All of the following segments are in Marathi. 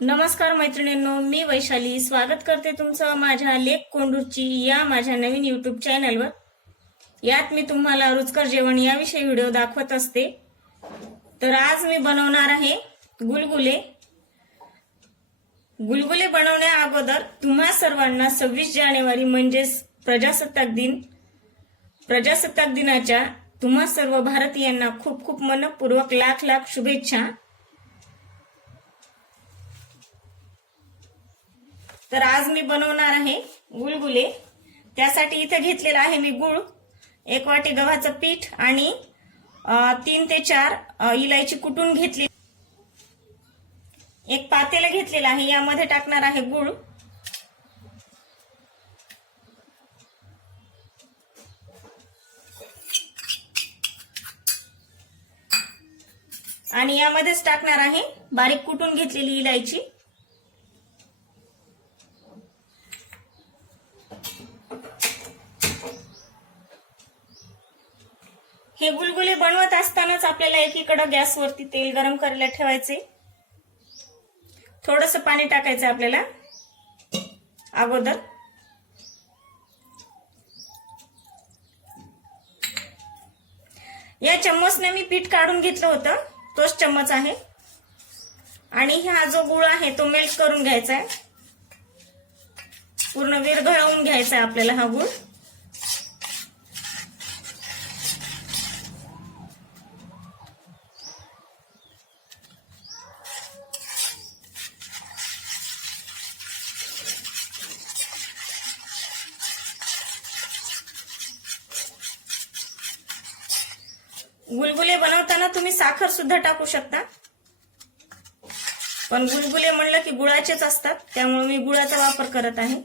नमस्कार मैत्रिणींनो, मी वैशाली स्वागत करते तुमचं माझ्या लेक कोंडूरची या माझ्या नवीन यूट्यूब चॅनलवर। यात मी तुम्हाला रुचकर जेवण याविषयी व्हिडिओ दाखवत असते। तर आज मी बनवणार आहे गुलगुले। गुलगुले बनवण्या अगोदर तुम्हा सर्वांना 26 जानेवारी म्हणजेच प्रजासत्ताक दिनाच्या तुम्हा सर्व भारतीयांना खूप खूप मनपूर्वक लाख लाख शुभेच्छा। तर आज मी बनवणार आहे गुलगुले। त्यासाठी इथे घेतलेला आहे मी गूळ, 1 वाटी गव्हाचं पीठ आणि 3 ते 4 इलायची कुटून घेतली। एक पातेलं घेतलेलं आहे, यामध्ये टाकणार आहे गूळ आणि यामध्येच टाकणार आहे बारीक कुटून घेतलेली इलायची। हे गुलगुले बनवत असतानाच आपल्याला एकीकडे गॅसवरती तेल गरम करायला ठेवायचे। थोडंसं पाणी टाकायचं आपल्याला अगोदर। या चम्मचने मी पीठ काढून घेतलं होतं, तोच चम्मच आहे आणि हा जो गुळ आहे तो मेल्ट करून घ्यायचा आहे, पूर्ण विरघळवून घ्यायचा आहे आपल्याला हा गुळ। गुलगुले बनवताना तुम्ही साखर सुद्धा टाकू शकता, पण गुलगुले म्हणलं की गुळाचेच असतात, त्यामुळे मी गुळाचा वापर करत आहे।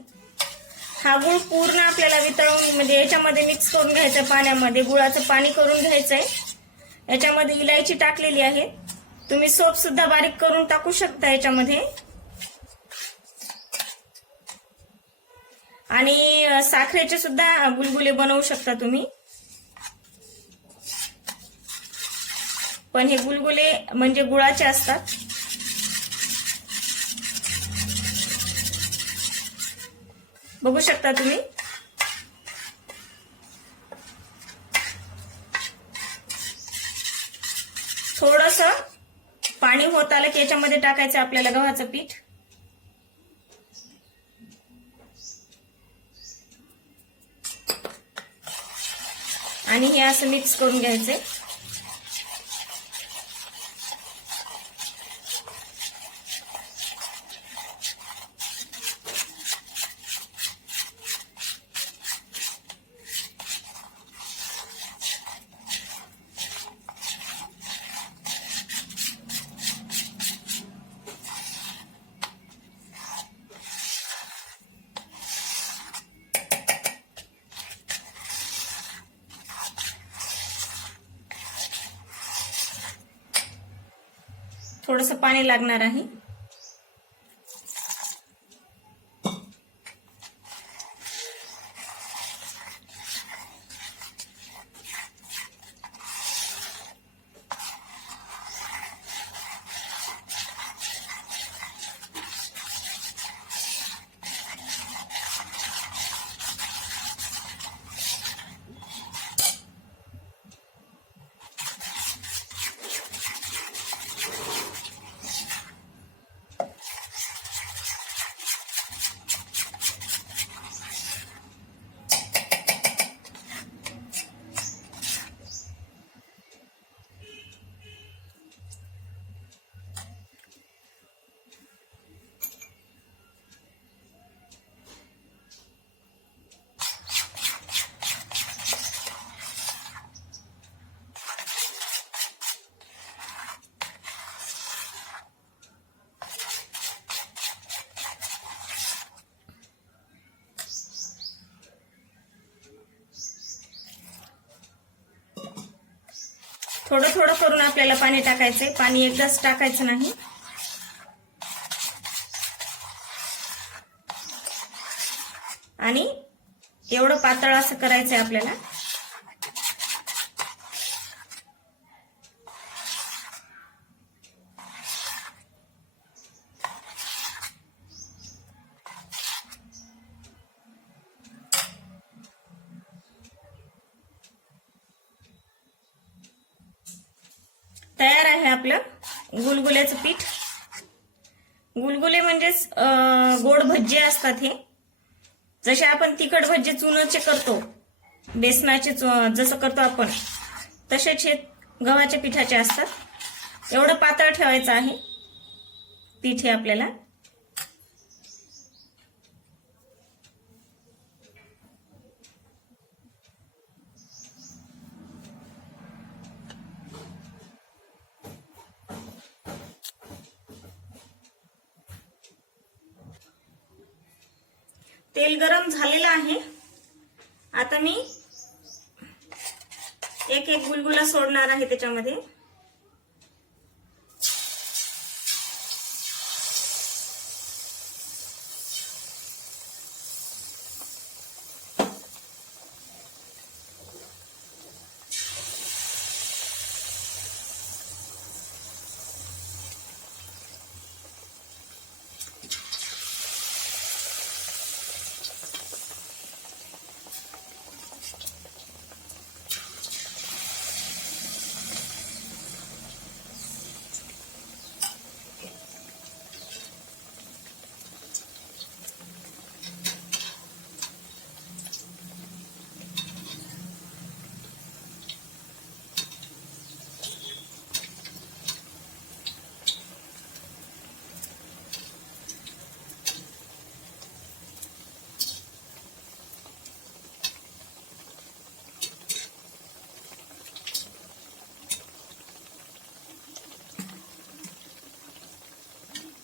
हा गुळ पूर्ण आपल्याला वितळवून म्हणजे याच्यामध्ये मिक्स करून घ्यायचा, पाण्यामध्ये गुळाचं पाणी करून घ्यायचंय। याच्यामध्ये इलायची टाकलेली आहे, तुम्ही सोप सुद्धा बारीक करून टाकू शकता याच्यामध्ये आणि साखरेचे सुद्धा गुलगुले बनवू शकता तुम्ही। पण हे गुलगुले म्हणजे गुळाचे असतात। बघू शकता तुम्ही। थोडंसं पाणी होत आलं की याच्यामध्ये टाकायचं आपल्याला गव्हाचं पीठ आणि हे असं मिक्स करून घ्यायचंय। थोडंसं पाणी लागणार आहे। थोडं थोडं करून आपल्याला पाणी टाकायचंय, पाणी एकदाच टाकायचं नाही। आणि एवढं पातळ असं करायचंय आपल्याला। आपलं गुलगुल्याचं पीठ. गुलगुले म्हणजेच गोड भज्जे असतात हे. जसे आपण तिखट भज्जे चुन्याचे करतो, बेसनाचे जसं करतो आपण, तसेच हे गव्हाच्या पिठाचे असतात. एवढं पातळ ठेवायचं आहे पीठ हे आपल्याला. तेल गरम झालेलं आहे. आता मी एक एक गुलगुला सोडणार आहे त्याच्यामध्ये.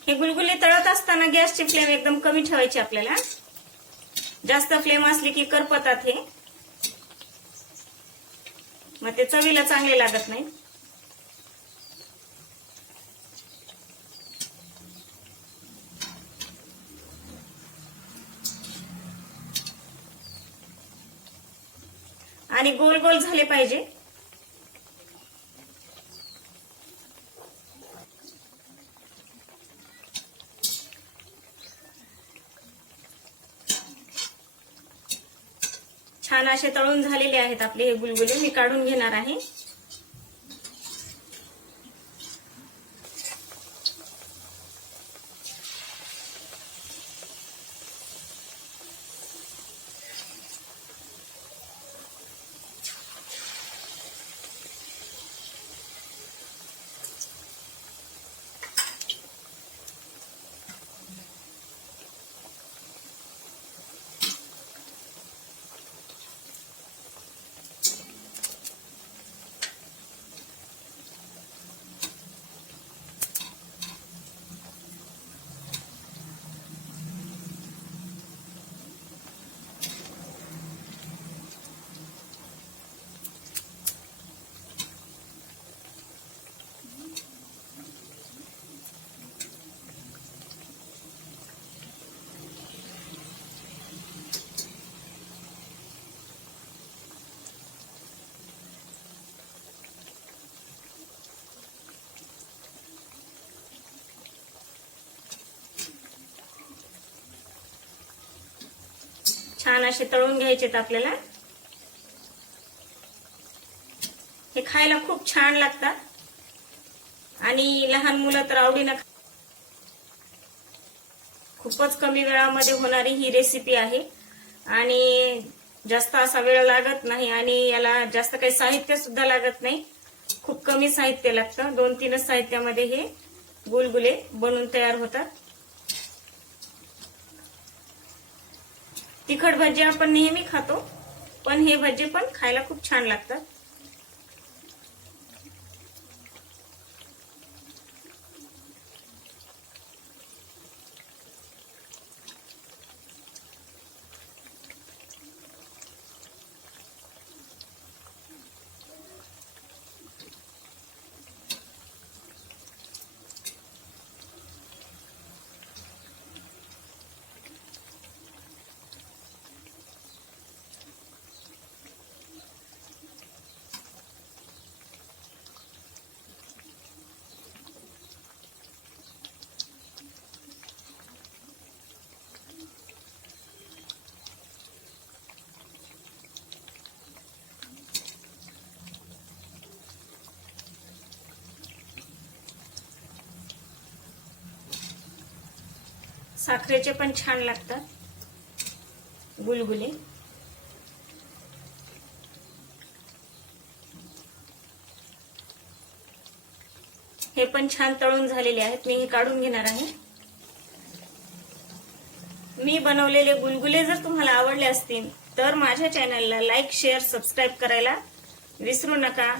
हे गुलगुले तळत असताना गॅसची फ्लेम एकदम कमी ठेवायची आपल्याला. जास्त फ्लेम असली की करपतात हे, मग ते चवीला चांगले लागत नाही. आणि गोल गोल झाले पाहिजे. छान असे तळून झालेले आहेत आपले हे गुलगुले. मी काढून घेणार आहे. छान असे तळून घ्यायचेत आपल्याला. हे खायला खूप छान लागतात आणि लहान मुलं तर आवडीनं. खूपच कमी वेळामध्ये होणारी ही रेसिपी आहे आणि जास्त असा वेळ लागत नाही आणि याला जास्त काही साहित्य सुद्धा लागत नाही. खूप कमी साहित्य लागतं. 2-3 साहित्यामध्ये हे गुलगुले बनून तयार होतात. तिखट भजी आपण नेहमी खातो, पण हे भजी पण खायला खूप छान लागतात. साखरेचे पण छान लागतात गुलगुले. हे पण छान तळून झालेले आहेत. मी हे काढून घेणार आहे. मी बनवलेले गुलगुले जर तुम्हाला आवडले असतील तर माझ्या चॅनलला लाईक, शेअर, सबस्क्राईब करायला विसरू नका.